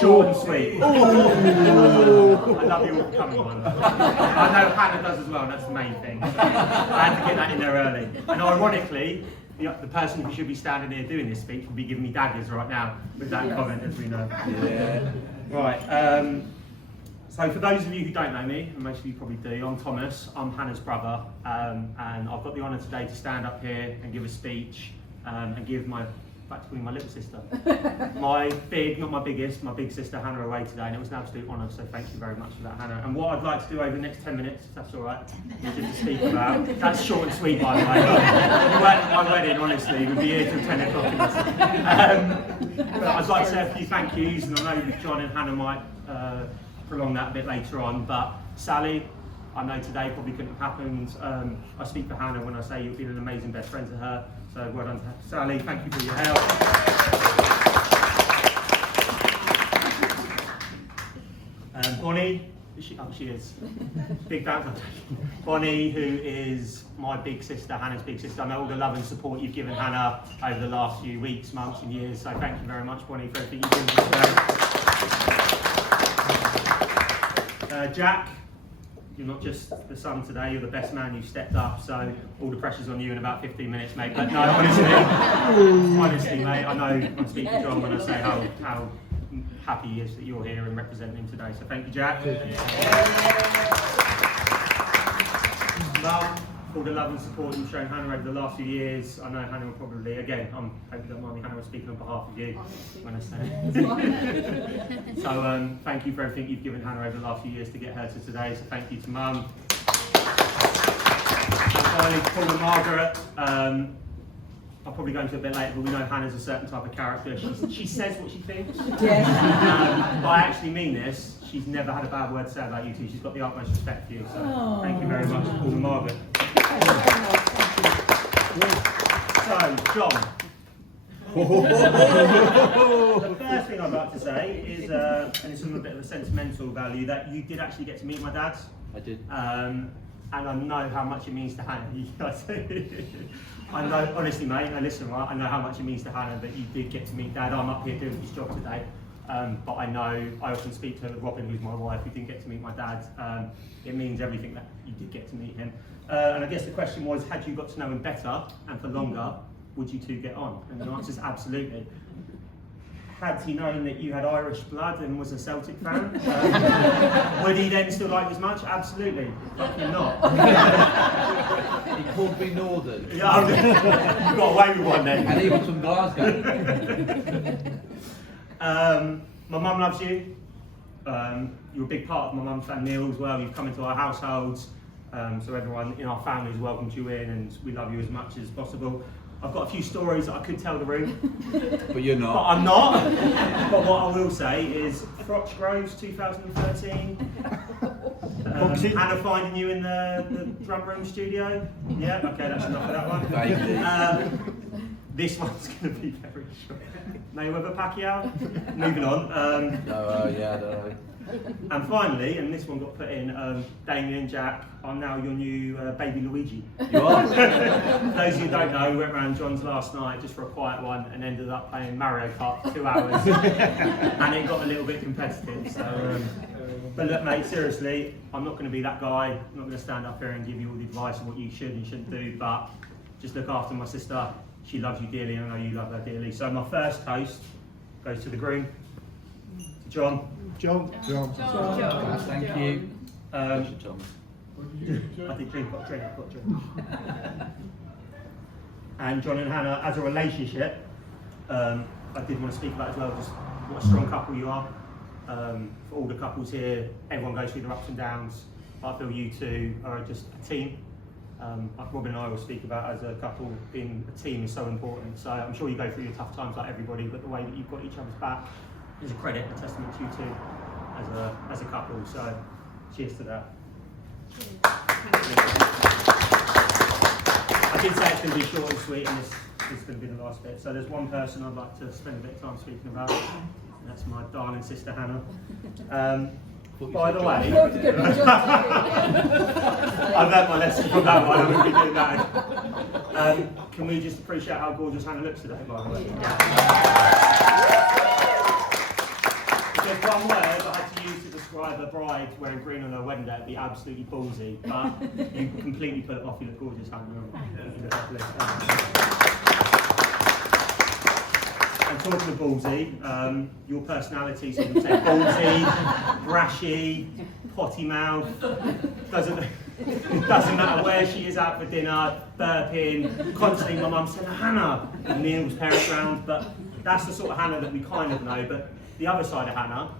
Short and sweet. I love you all for coming, by the way. I know Hannah does as well, and that's the main thing. So I had to get that in there early. And ironically, the person who should be standing here doing this speech will be giving me daggers right now with that comment, as we know. Yeah. Right. So for those of you who don't know me, and most of you probably do, I'm Thomas. I'm Hannah's brother, and I've got the honour today to stand up here and give a speech and give practically my little sister, my big, not my biggest, my big sister Hannah away today, and it was an absolute honour. So thank you very much for that, Hannah. And what I'd like to do over the next 10 minutes, if that's all right, is just to speak about. That's short and sweet, by the way. If you weren't at my wedding, honestly, we'd be here till 10 o'clock. But I'd like to say a few thank yous, and I know John and Hannah might prolong that a bit later on, but Sally, I know today probably couldn't have happened. I speak for Hannah when I say you've been an amazing best friend to her, so well done to Sally, thank you for your help. Bonnie, she is. Big thanks. Bonnie, who is my big sister, Hannah's big sister. I know all the love and support you've given Hannah over the last few weeks, months and years, so thank you very much, Bonnie, for everything you've given today. Jack, you're not just the son today, you're the best man, you've stepped up, so all the pressure's on you in about 15 minutes, mate. But no, honestly, mate, I know I'm speaking to John when I say how happy he is that you're here and representing him today, so thank you, Jack. Mum, all the love and support you've shown Hannah over the last few years. I know Hannah will probably, again, I hope you don't mind me, Hannah was speaking on behalf of you when I say it. So thank you for everything you've given Hannah over the last few years to get her to today, so thank you to Mum. And finally, Paul and Margaret. I'll probably go into it a bit later, but we know Hannah's a certain type of character. She says what she thinks. Yes. But I actually mean this. She's never had a bad word to say about you two. She's got the utmost respect for you. So thank you very much, Paul and Margaret. So, John. The first thing I'd like to say is, and it's a bit of a sentimental value, that you did actually get to meet my dad. I did. And I know how much it means to Hannah. I know, honestly, mate, now listen, right, I know how much it means to Hannah that you did get to meet Dad. I'm up here doing his job today. But I know, I often speak to Robin, who's my wife, who didn't get to meet my dad. It means everything that you did get to meet him. And I guess the question was, had you got to know him better and for longer, would you two get on? And the answer is absolutely. Had he known that you had Irish blood and was a Celtic fan, would he then still like you as much? Absolutely. Fucking not. He called me Northern. Yeah, you got away with one then. And he was from Glasgow. My mum loves you. You're a big part of my mum's family as well. You've come into our households, so everyone in our family has welcomed you in, and we love you as much as possible. I've got a few stories that I could tell the room. But you're not. But I'm not. But what I will say is Froch Groves 2013. Hannah finding you in the drum room studio. Yeah, okay, that's enough of that one. This one's going to be very short. Mayweather Pacquiao. Moving on. Yeah, I don't know. And finally, and this one got put in, Damien, Jack, I'm now your new baby Luigi. You are? For those of you who don't know, we went round John's last night just for a quiet one and ended up playing Mario Kart for 2 hours. And it got a little bit competitive. So, but look, mate, seriously, I'm not going to be that guy. I'm not going to stand up here and give you all the advice on what you should and shouldn't do, but just look after my sister. She loves you dearly, and I know you love her dearly. So my first toast goes to the groom, to John. John. Thank you. I did drink, got drink. And John and Hannah, as a relationship, I did want to speak about as well, just what a strong couple you are. For all the couples here, everyone goes through their ups and downs. I feel you two are just a team. Like Robin and I will speak about as a couple, being a team is so important. So I'm sure you go through your tough times like everybody, but the way that you've got each other's back is a credit, a testament to you two as a couple. So cheers to that. Cheers. I did say it's going to be short and sweet, and this is going to be the last bit. So there's one person I'd like to spend a bit of time speaking about, and that's my darling sister Hannah. By the way, I've learned my lesson from that one. I won't be doing that. Can we just appreciate how gorgeous Hannah looks today, by the way? there's one word I had to use to describe a bride wearing green on her wedding day, it'd be absolutely ballsy. But you completely put it off. You look gorgeous, Hannah. You look lovely. And talking of ballsy, your personality sort of say ballsy, brashy, potty mouth. Doesn't matter where she is out for dinner, burping, constantly my mum saying, Hannah, and Neil's parents round, but that's the sort of Hannah that we kind of know. But the other side of Hannah,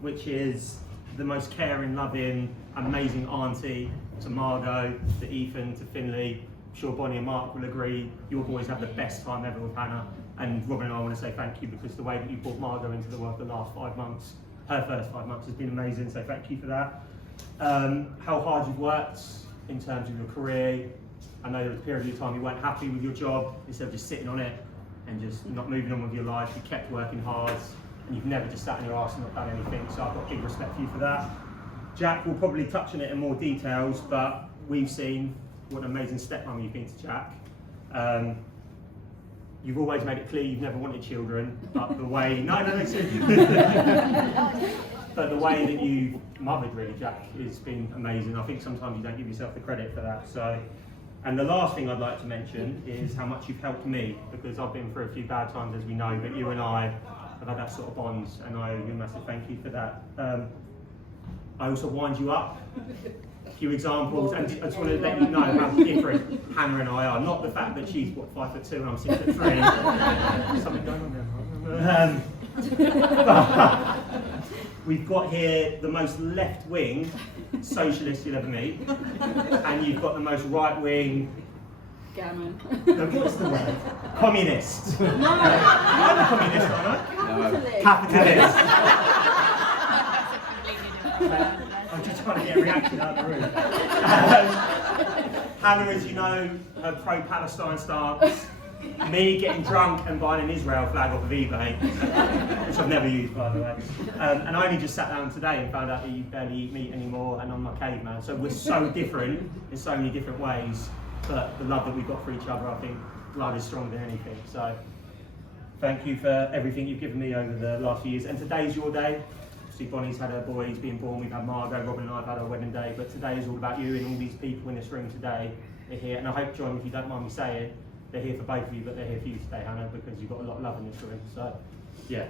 which is the most caring, loving, amazing auntie to Margot, to Ethan, to Finley. I'm sure Bonnie and Mark will agree, your boys have the best time ever with Hannah. And Robin and I want to say thank you because the way that you brought Margot into the world the last 5 months, her first 5 months has been amazing, so thank you for that. How hard you've worked in terms of your career. I know there was a period of your time you weren't happy with your job, instead of just sitting on it and just not moving on with your life, you kept working hard and you've never just sat on your arse and not done anything, so I've got big respect for you for that. Jack will probably touch on it in more details, but we've seen what an amazing stepmom you've been to Jack. You've always made it clear you've never wanted children, but the way, no, but the way that you mothered really, Jack, has been amazing. I think sometimes you don't give yourself the credit for that. So, and the last thing I'd like to mention is how much you've helped me, because I've been through a few bad times, as we know, but you and I have had that sort of bond, and I owe you a massive thank you for that. I also wind you up. A few examples, and I just want to let you know how different Hannah and I are. Not the fact that she's 5'2" and I'm 6'3". Something going on there. We've got here the most left-wing socialist you'll ever meet, and you've got the most right-wing. Gammon. No, what's the word? Communist. No, I'm a communist, aren't I? Capitalist. I'm just trying to get a reaction out of the room. Hannah, as you know, her pro-Palestine stance. Me getting drunk and buying an Israel flag off of eBay, which I've never used, by the way. And I only just sat down today and found out that you barely eat meat anymore, and I'm my caveman. So we're so different in so many different ways, but the love that we've got for each other, I think blood is stronger than anything. So thank you for everything you've given me over the last few years. And today's your day. See, Bonnie's had her boys being born, we've had Margot, Robin and I have had our wedding day, but today is all about you, and all these people in this room today are here. And I hope, John, if you don't mind me saying, they're here for both of you, but they're here for you today, Hannah, because you've got a lot of love in this room. So, yeah.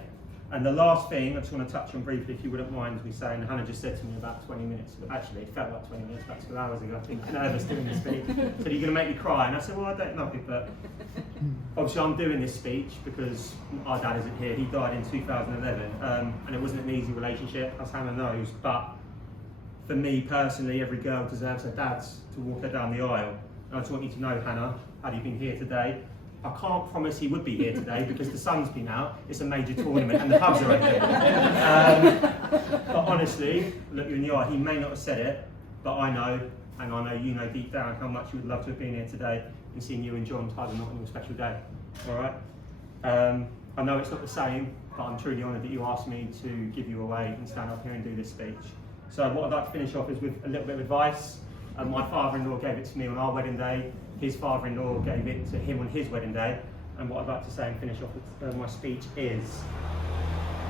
And the last thing I just want to touch on briefly, if you wouldn't mind me saying, Hannah just said to me about 20 minutes, actually it felt like 20 minutes, about 2 hours ago, I think, nervous doing this speech. Said, are you going to make me cry? And I said, well, I don't know, but obviously I'm doing this speech because our dad isn't here. He died in 2011, and it wasn't an easy relationship, as Hannah knows, but for me personally, every girl deserves her dad to walk her down the aisle. And I just want you to know, Hannah, had he been here today, I can't promise he would be here today because the sun's been out, it's a major tournament and the pubs are open. But honestly, look you in the eye, he may not have said it, but I know, and I know you know deep down how much you would love to have been here today and seen you and John tie the knot on your special day. Alright? I know it's not the same, but I'm truly honoured that you asked me to give you away and stand up here and do this speech. So what I'd like to finish off is with a little bit of advice. My father-in-law gave it to me on our wedding day. His father-in-law gave it to him on his wedding day. And what I'd like to say and finish off with my speech is,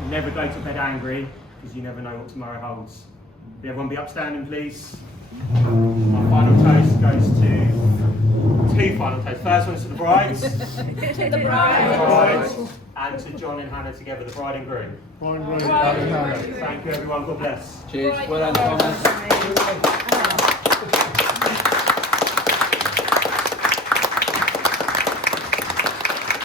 never go to bed angry, because you never know what tomorrow holds. Will everyone be upstanding, please? My final toast goes to, 2 final toasts. First one's to the brides. To the bride. And to John and Hannah together, the bride and groom. Bride and groom. Thank you everyone, God bless. Cheers. Well done, Thomas.